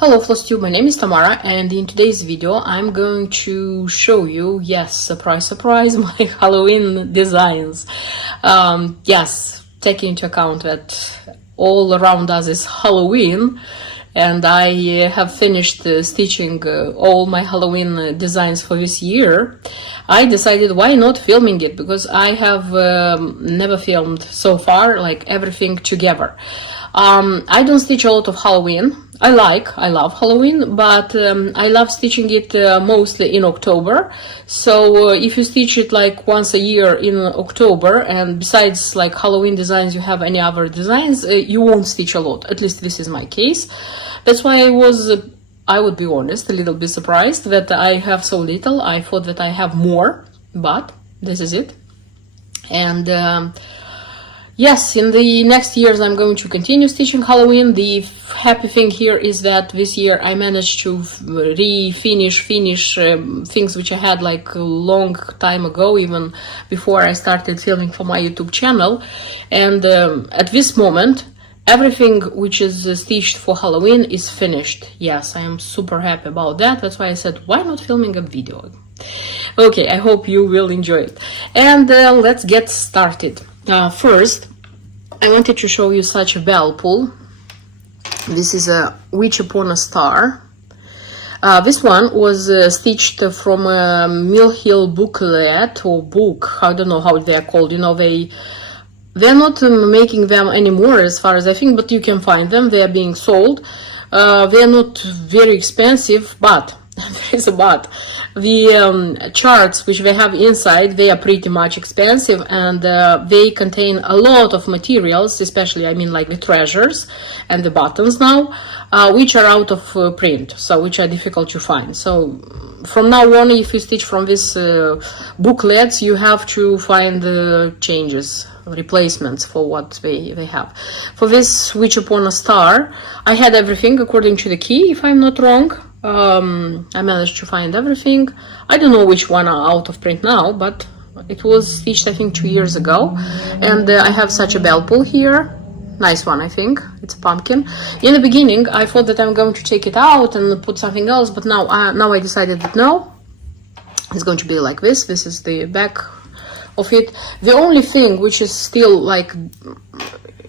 Hello FlossTube, my name is Tamara, and in today's video I'm going to show you, yes, surprise surprise, my Halloween designs. Yes, taking into account that all around us is Halloween, and I have finished stitching all my Halloween designs for this year. I decided why not filming it, because I have never filmed so far like everything together. I don't stitch a lot of Halloween. I love Halloween, but I love stitching it mostly in October. So if you stitch it like once a year in October, and besides like Halloween designs you have any other designs, you won't stitch a lot. At least this is my case. That's why I would be honest, a little bit surprised that I have so little. I thought that I have more, but this is it. And yes, in the next years I'm going to continue stitching Halloween. The happy thing here is that this year I managed to finish things which I had like a long time ago, even before I started filming for my YouTube channel. And at this moment, everything which is stitched for Halloween is finished. Yes, I am super happy about that. That's why I said, why not filming a video? Okay, I hope you will enjoy it. And let's get started. First, I wanted to show you such a bell pull. This is a Witch Upon a Star. This one was stitched from a Mill Hill booklet or book. I don't know how they are called. You know, they're not making them anymore as far as I think, but you can find them. They are being sold. They are not very expensive, but there is a but. The charts which they have inside, they are pretty much expensive, and they contain a lot of materials, especially I mean like the treasures and the buttons now, which are out of print, so which are difficult to find. So from now on, if you stitch from these booklets, you have to find changes, replacements for what they have. For this Witch Upon a Star, I had everything according to the key, if I'm not wrong. I managed to find everything. I don't know which one are out of print now, but it was stitched I think 2 years ago. And I have such a bell pull here. Nice one, I think. It's a pumpkin. In the beginning I thought that I'm going to take it out and put something else, but now I decided that no, it's going to be like this. This is the back of it. The only thing which is still like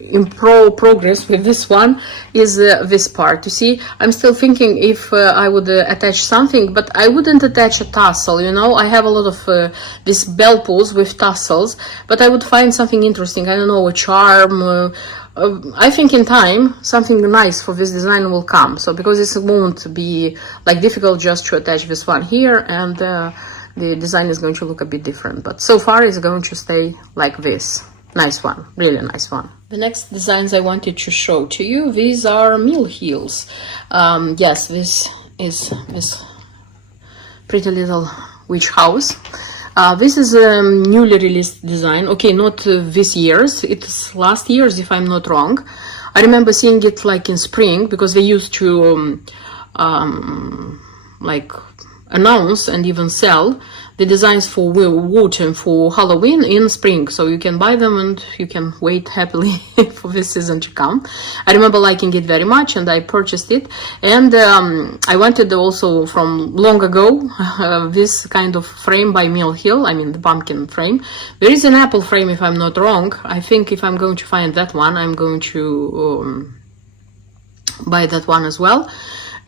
in progress with this one is this part. You see, I'm still thinking if I would attach something, but I wouldn't attach a tassel, you know. I have a lot of these bell pulls with tassels, but I would find something interesting. I don't know, a charm. I think in time something nice for this design will come. So because it won't be like difficult just to attach this one here, and the design is going to look a bit different, but so far it's going to stay like this. Nice one, really nice one. The next designs I wanted to show to you, these are Mill Hills. Yes, this is this pretty little witch house. This is a newly released design. Okay, not this year's, it's last year's if I'm not wrong. I remember seeing it like in spring, because they used to like announce and even sell the designs for wood and for Halloween in spring, so you can buy them and you can wait happily for this season to come. I remember liking it very much, and I purchased it. And I wanted also from long ago this kind of frame by Mill Hill, I mean the pumpkin frame. There is an apple frame if I'm not wrong. I think if I'm going to find that one, I'm going to buy that one as well.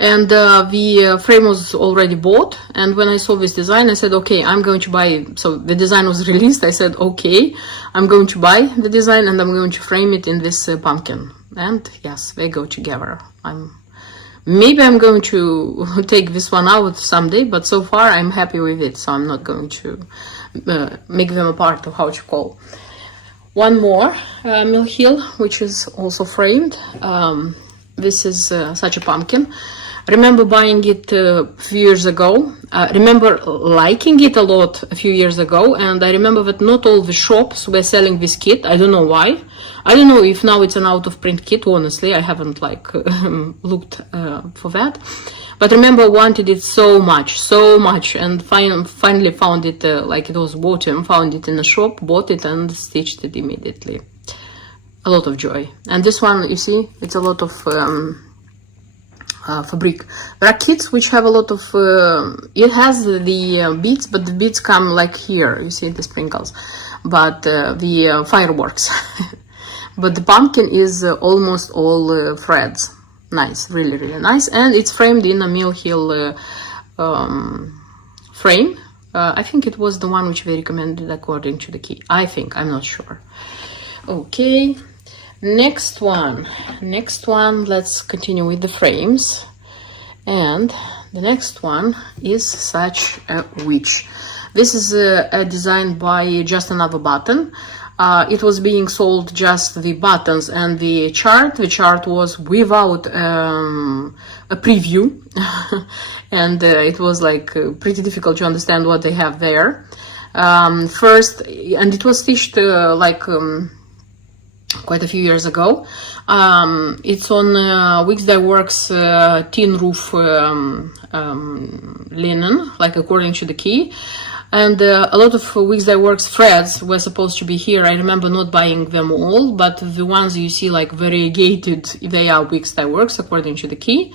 And the frame was already bought, and when I saw this design I said okay, I'm going to buy. So the design was released, I said okay, I'm going to buy the design and I'm going to frame it in this pumpkin. And yes, they go together. Maybe I'm going to take this one out someday, but so far I'm happy with it, so I'm not going to make them apart, or how to call. One more Mill Hill, which is also framed. This is such a pumpkin. Remember buying it a few years ago. Remember liking it a lot a few years ago, and I remember that not all the shops were selling this kit. I don't know why. I don't know if now it's an out of print kit, honestly. I haven't like looked for that. But remember, wanted it so much, and finally found it like it was autumn, found it in a shop, bought it and stitched it immediately. A lot of joy. And this one, you see, it's a lot of fabric. There are kits which have a lot of, it has the beads, but the beads come like here, you see the sprinkles, but the fireworks. But the pumpkin is almost all threads. Nice, really, really nice. And it's framed in a Mill Hill frame. I think it was the one which they recommended according to the key. I think, I'm not sure. Okay. Next one, let's continue with the frames. And the next one is such a witch. This is a design by Just Another Button. It was being sold just the buttons and the chart. The chart was without a preview. And it was like pretty difficult to understand what they have there. First, and it was stitched quite a few years ago. It's on Wickes Dye Works tin roof linen, like according to the key. And a lot of Wickes Dye Works threads were supposed to be here. I remember not buying them all, but the ones you see like variegated, they are Wickes Dye Works according to the key.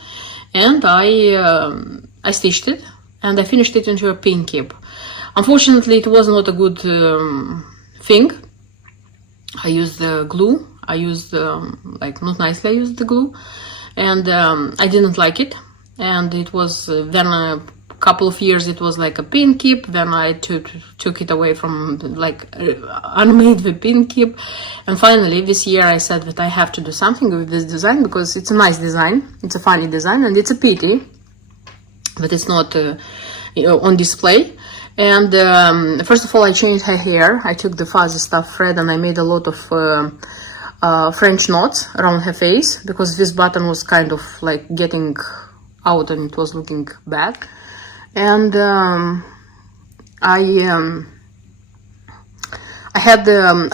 And I stitched it and I finished it into a pin keep. Unfortunately, it was not a good thing. I used the glue. I used not nicely. I used the glue, and I didn't like it. And it was then a couple of years. It was like a pin keep. Then I took it away from unmade the pin keep. And finally, this year I said that I have to do something with this design because it's a nice design. It's a funny design, and it's a pity that it's not on display. And first of all, I changed her hair. I took the fuzzy stuff thread and I made a lot of French knots around her face because this button was kind of like getting out and it was looking bad. And I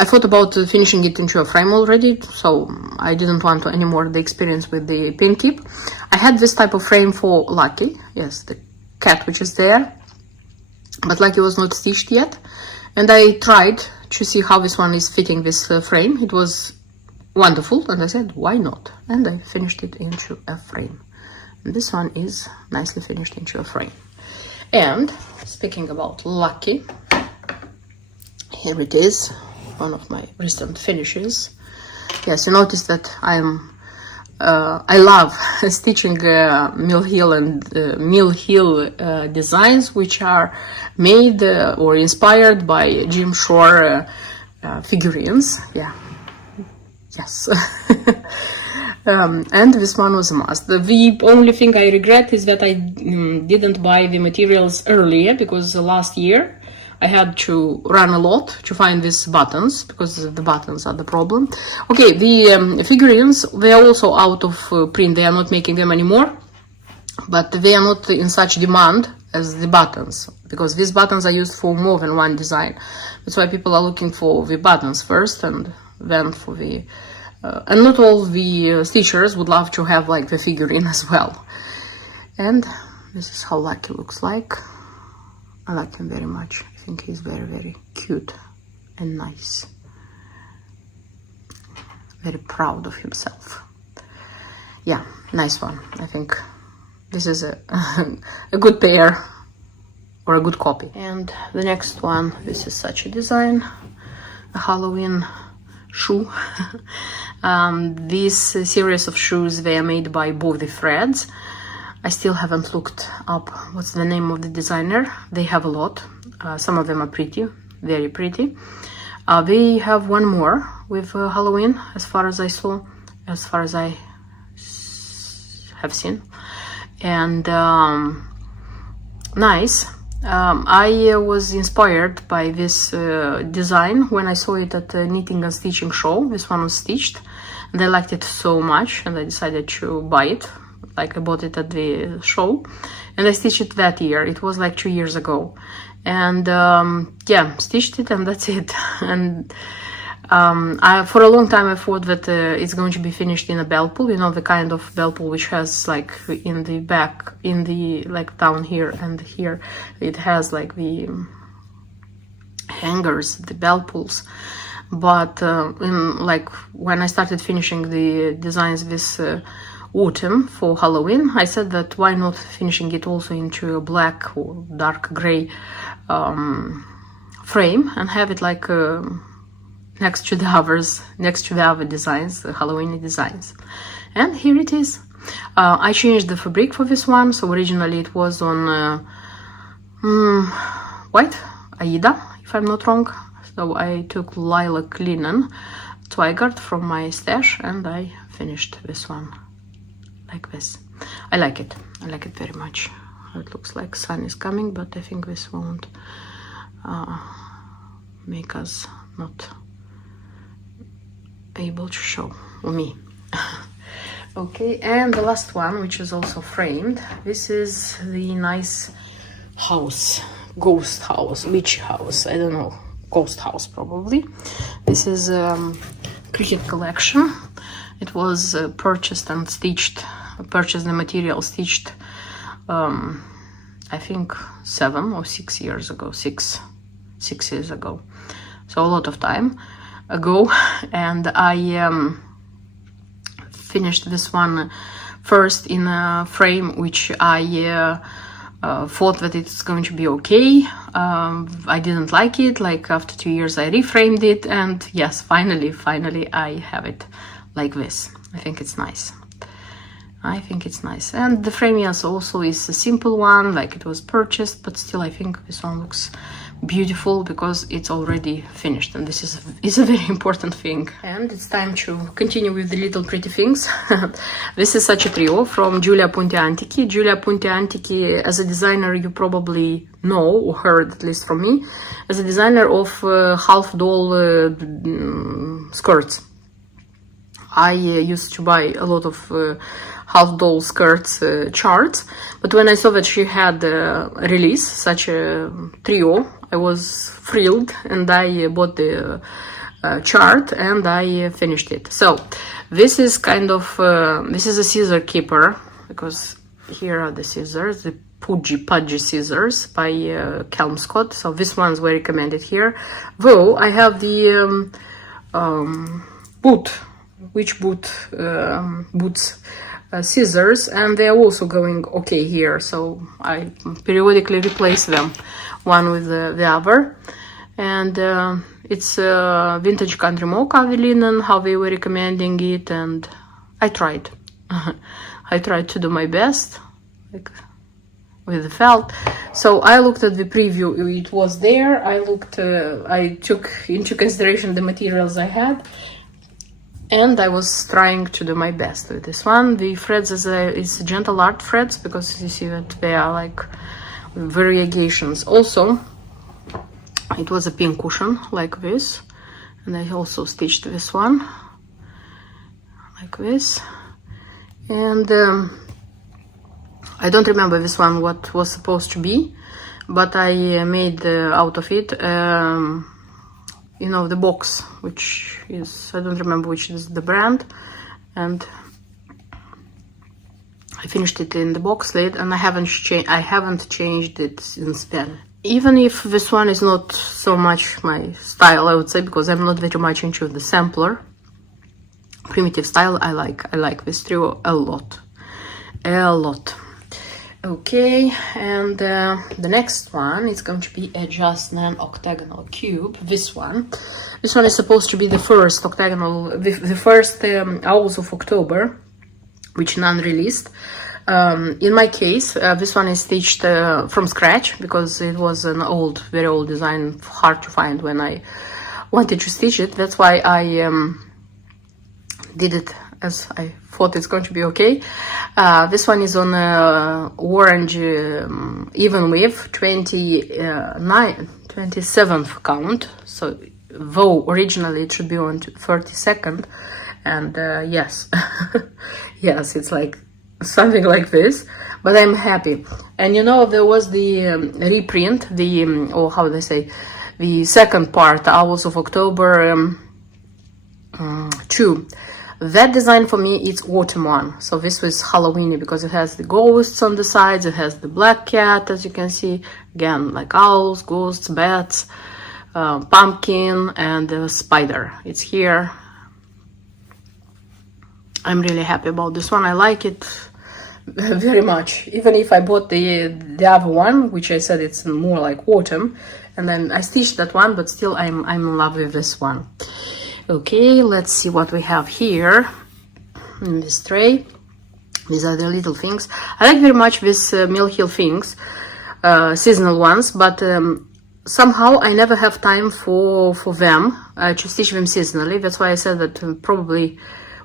thought about finishing it into a frame already, so I didn't want to anymore the experience with the pin keep. I had this type of frame for Lucky, yes, the cat which is there. But Lucky was not stitched yet, and I tried to see how this one is fitting this frame. It was wonderful, and I said, why not? And I finished it into a frame. And this one is nicely finished into a frame. And speaking about Lucky, here it is, one of my recent finishes. Yes, you notice that I love stitching Mill Hill and Mill Hill designs which are made or inspired by Jim Shore figurines. Yeah, yes. And this one was a must. The only thing I regret is that I didn't buy the materials earlier because last year I had to run a lot to find these buttons because the buttons are the problem. Okay, the figurines, they are also out of print. They are not making them anymore, but they are not in such demand as the buttons because these buttons are used for more than one design. That's why people are looking for the buttons first and then for the... and not all the stitchers would love to have like the figurine as well. And this is how Lucky looks like. I like him very much. I think he's very, very cute and nice. Very proud of himself. Yeah, nice one. I think this is a good pair or a good copy. And the next one, this is such a design, a Halloween shoe. This series of shoes, they are made by Bothy Threads. I still haven't looked up what's the name of the designer. They have a lot. Some of them are pretty, very pretty. They have one more with Halloween, as far as I saw, as far as I have seen. And nice. I was inspired by this design when I saw it at the Knitting and Stitching show. This one was stitched and I liked it so much and I decided to buy it. Like I bought it at the show and I stitched it that year. It was like 2 years ago. And yeah, stitched it and that's it. And for a long time I thought that it's going to be finished in a bell pull, you know, the kind of bell pull which has like in the back, in the like down here and here, it has like the hangers, the bell pulls. But like when I started finishing the designs with autumn for Halloween. I said that why not finishing it also into a black or dark gray frame and have it like next to the other designs, the Halloween designs. And here it is. I changed the fabric for this one. So originally it was on white Aida, if I'm not wrong. So I took lilac linen Twigard from my stash and I finished this one like this. I like it very much. It looks like sun is coming, but I think this won't make us not able to show, or me. Okay, and the last one, which is also framed, this is the nice house, ghost house, witch house, I don't know, ghost house probably. This is Cricket collection. It was purchased and stitched, purchased the material stitched I think 7 or 6 years ago, six years ago, so a lot of time ago. And I finished this one first in a frame which I thought that it's going to be okay. I didn't like it. Like after 2 years I reframed it, and yes, finally I have it like this. I think it's nice. And the frame, yes, also is a simple one, like it was purchased, but still I think this one looks beautiful because it's already finished, and this is a very important thing. And it's time to continue with the little pretty things. This is such a trio from Giulia Punti Antichi. Giulia Punti Antichi, as a designer, you probably know or heard, at least from me, as a designer of half doll skirts. I used to buy a lot of half doll skirts charts, but when I saw that she had released such a trio, I was thrilled, and I bought the chart and I finished it. So this is kind of this is a scissor keeper, because here are the scissors, the Pudgy scissors by Kelmscott. So this one's very recommended here. Though I have the boots scissors, and they are also going okay here, so I periodically replace them one with the other. And it's vintage country mocha linen, how they were recommending it, and I tried I tried to do my best, like with the felt. So I looked at the preview, it was there. I took into consideration the materials I had, and I was trying to do my best with this one. The threads is gentle art threads, because you see that they are like variegations. Also, it was a pin cushion like this, and I also stitched this one like this. And I don't remember this one what was supposed to be, but I made out of it you know, the box, which is, I don't remember which is the brand, and I finished it in the box lid, and I haven't changed it since then. Even if this one is not so much my style, I would say, because I'm not very much into the sampler primitive style. I like this trio a lot. Okay, and the next one is going to be a Just Nan octagonal cube. This one is supposed to be the first octagonal, the first Owls of October, which Nan released. In my case, this one is stitched from scratch, because it was an old, very old design, hard to find when I wanted to stitch it. That's why I did it as I thought it's going to be okay. This one is on orange even width, 27th count. So though originally it should be on 32nd, and yes, yes, it's like something like this, but I'm happy. And you know, there was the reprint, the or how they say, the second part, Owls of October 2. That design for me, it's autumn one. So this was Halloweeny, because it has the ghosts on the sides, it has the black cat, as you can see, again, like owls, ghosts, bats, pumpkin, and the spider. It's here. I'm really happy about this one. I like it very much. Even if I bought the other one, which I said it's more like autumn, and then I stitched that one, but still I'm in love with this one. Okay, let's see what we have here in this tray. These are the little things. I like very much this Mill Hill things, seasonal ones, but somehow I never have time for them to stitch them seasonally. That's why I said that probably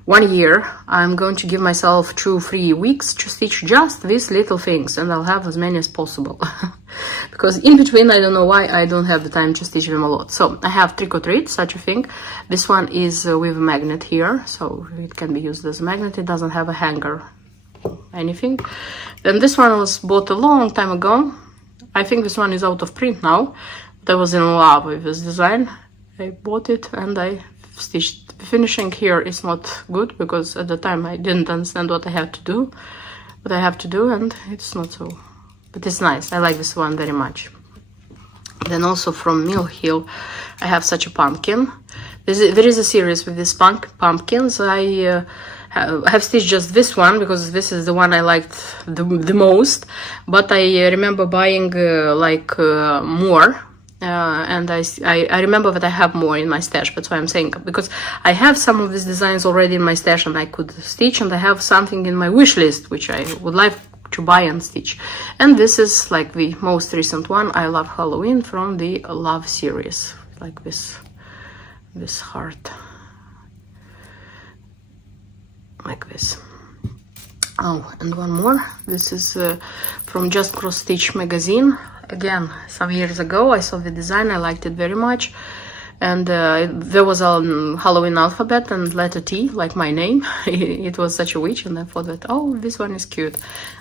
1 year I'm going to give myself 2-3 weeks to stitch just these little things, and I'll have as many as possible. Because in between, I don't know why I don't have the time to stitch them a lot. So I have Trick or Treat, such a thing. This one is with a magnet here, so it can be used as a magnet. It doesn't have a hanger, anything. Then this one was bought a long time ago. I think this one is out of print now, but I was in love with this design. I bought it and I stitched. The finishing here is not good because at the time I didn't understand what I have to do, and it's not so, but it's nice. I like this one very much. Then also from Mill Hill, I have such a pumpkin. There is a series with these pumpkins. I have stitched just this one because this is the one I liked the most, but I remember buying more. And I remember that I have more in my stash. That's why I'm saying, because I have some of these designs already in my stash and I could stitch, and I have something in my wish list which I would like to buy and stitch. And this is like the most recent one. I Love Halloween from the Love series, like this heart, like this. Oh, and one more. This is from Just Cross Stitch magazine. Again, some years ago, I saw the design. I liked it very much. And there was a Halloween alphabet and letter T, like my name. It was such a witch, and I thought that, oh, this one is cute.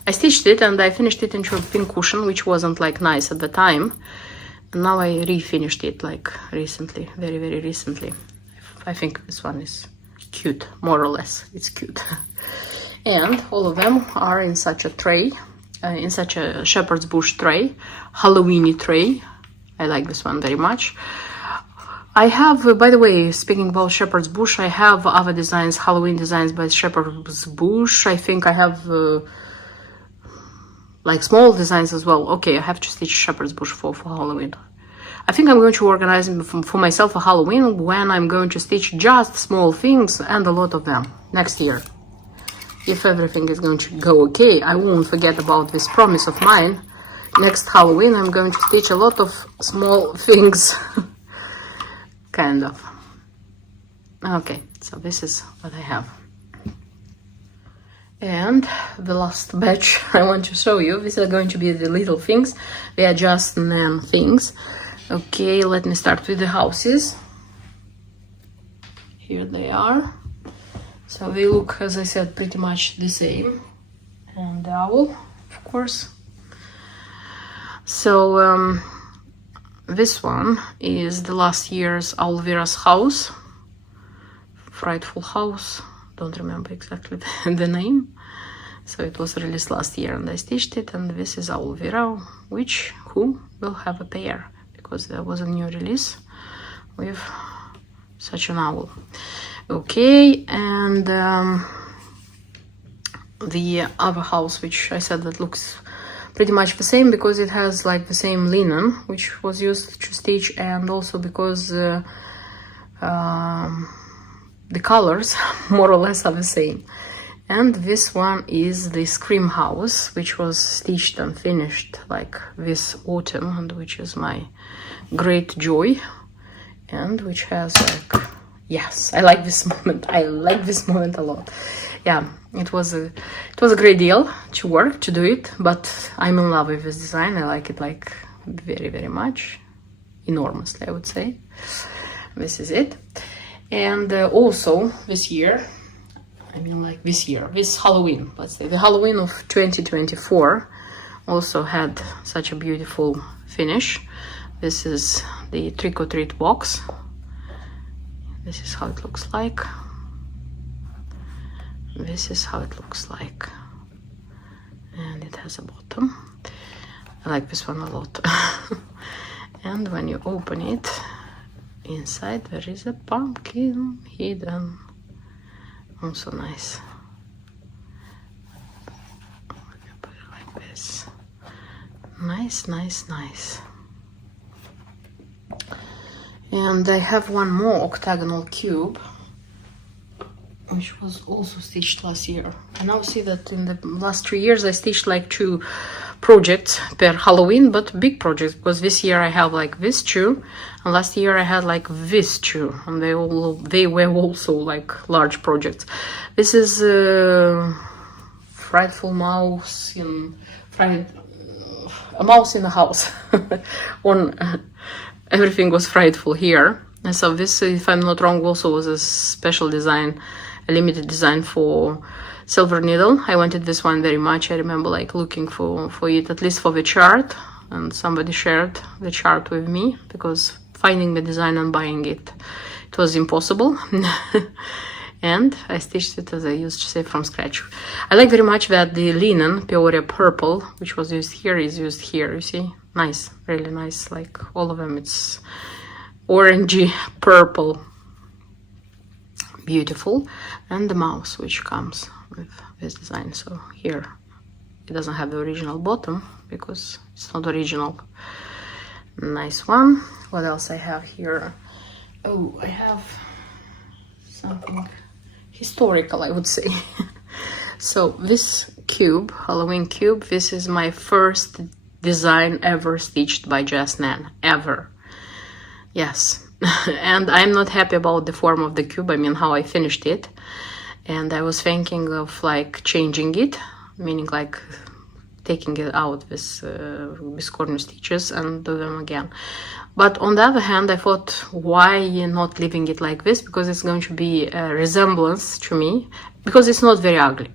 I stitched it and I finished it into a pink cushion, which wasn't like nice at the time. And now I refinished it like recently, very, very recently. I think this one is cute, more or less. It's cute. And all of them are in such a tray, in such a shepherd's bush tray, Halloweeny tray. I like this one very much. I have, by the way, speaking about shepherd's bush, I have other designs, Halloween designs by shepherd's bush. I think I have like small designs as well. Okay, I have to stitch shepherd's bush for Halloween. I think I'm going to organize for myself a Halloween when I'm going to stitch just small things and a lot of them next year. If everything is going to go okay, I won't forget about this promise of mine. Next Halloween, I'm going to stitch a lot of small things. Kind of. Okay, so this is what I have. And the last batch I want to show you, these are going to be the little things. They are just NAM things. Okay, let me start with the houses. Here they are. So they look, as I said, pretty much the same. And the owl, of course. So this one is the last year's Owlvira's house. Frightful House. Don't remember exactly the name. So it was released last year and I stitched it. And this is Owlvira, who will have a pair, because there was a new release with such an owl. Okay, and the other house, which I said that looks pretty much the same because it has like the same linen which was used to stitch, and also because the colors more or less are the same. And this one is the Scream house, which was stitched and finished like this autumn, and which is my great joy, and which has like, yes, I like this moment. I like this moment a lot. Yeah, it was a great deal to work to do it, but I'm in love with this design. I like it like very, very much, enormously, I would say. This is it. And also this year, this Halloween, let's say the Halloween of 2024 also had such a beautiful finish. This is the Trick or Treat box. This is how it looks like. This is how it looks like. And it has a bottom. I like this one a lot. And when you open it, inside there is a pumpkin hidden. Also nice. Nice, nice, nice. And I have one more octagonal cube, which was also stitched last year. I now see that in the last 3 years I stitched like 2 projects per Halloween, but big projects, because this year I have like this 2, and last year I had like this 2, and they were also like large projects. This is Frightful Mouse in a mouse in a house. On everything was frightful here. And so this, if I'm not wrong, also was a special design, a limited design for Silver Needle. I wanted this one very much. I remember like looking for it, at least for the chart, and somebody shared the chart with me, because finding the design and buying it was impossible. And I stitched it, as I used to say, from scratch. I like very much that the linen Peoria purple, which was used here, is used here. You see, nice, really nice. Like all of them, it's orangey purple, beautiful. And the mouse, which comes with this design. So here it doesn't have the original bottom because it's not original. Nice one. What else I have here? Oh, I have something historical, I would say. So this cube, Halloween cube, this is my first design ever stitched by Jess Nan, ever. Yes. And I'm not happy about the form of the cube, I mean how I finished it. And I was thinking of like changing it, meaning like taking it out with corner stitches and do them again. But on the other hand, I thought, why not leaving it like this? Because it's going to be a resemblance to me, because it's not very ugly.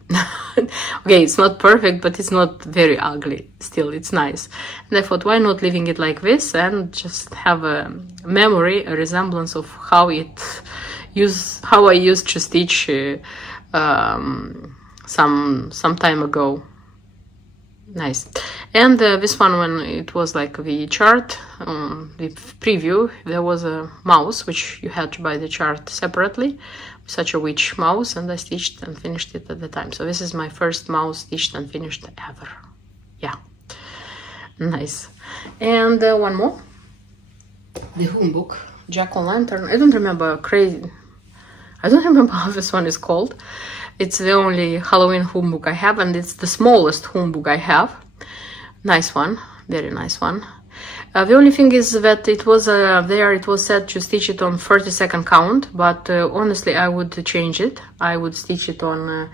Okay, it's not perfect, but it's not very ugly. Still, it's nice. And I thought, why not leaving it like this and just have a memory, a resemblance of how I used to stitch some time ago. Nice. And this one, when it was like the chart, the preview, there was a mouse, which you had to buy the chart separately, such a witch mouse, and I stitched and finished it at the time. So this is my first mouse stitched and finished ever. Yeah. Nice. And one more. The home book, Jack-o'-lantern. I don't remember how this one is called. It's the only Halloween home book I have, and it's the smallest home book I have. Nice one, very nice one. The only thing is that it was it was said to stitch it on 32nd count, but honestly I would change it. I would stitch it on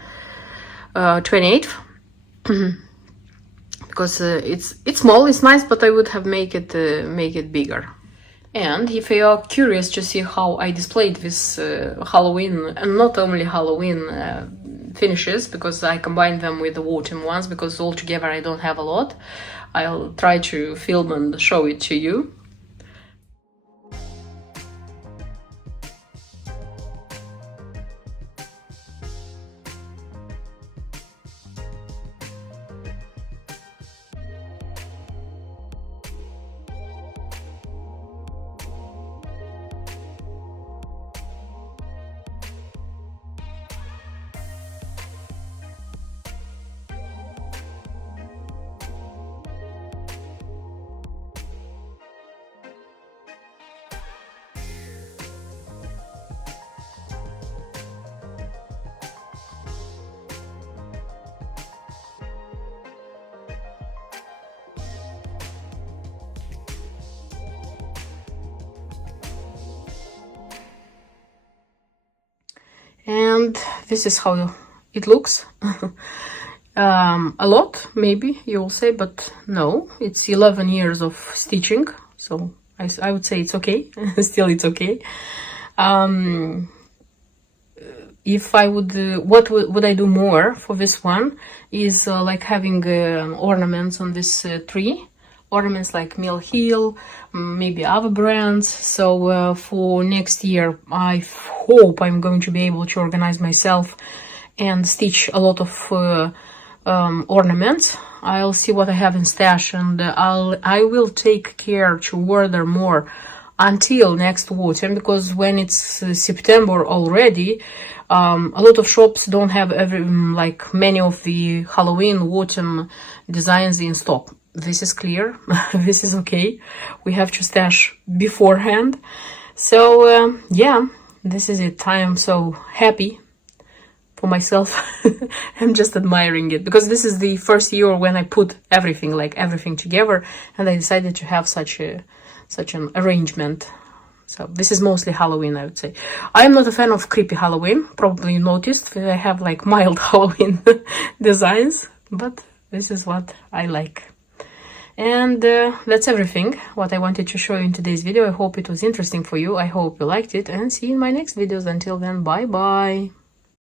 28th. Because it's small, it's nice, but I would have make it bigger. And if you are curious to see how I displayed this Halloween, and not only Halloween finishes, because I combined them with the autumn ones, because altogether I don't have a lot, I'll try to film and show it to you. And this is how it looks. A lot, maybe you will say, but no, it's 11 years of stitching, so I would say it's okay. Still, it's okay. If I would, what would I do more for this one is like having ornaments on this tree. Ornaments like Mill Hill, maybe other brands. So for next year, I hope I'm going to be able to organize myself and stitch a lot of ornaments. I'll see what I have in stash, and I will take care to order more until next autumn, because when it's September already, a lot of shops don't have like many of the Halloween autumn designs in stock. this is clear. This is okay. We have to stash beforehand. So yeah, this is it. I am so happy for myself. I'm just admiring it, because this is the first year when I put everything, like everything together, and I decided to have such an arrangement. So this is mostly Halloween, I would say. I am not a fan of creepy Halloween. Probably you noticed I have like mild Halloween designs, but this is what I like. And that's everything what I wanted to show you in today's video. I hope it was interesting for you. I hope you liked it, and see you in my next videos. Until then, bye bye.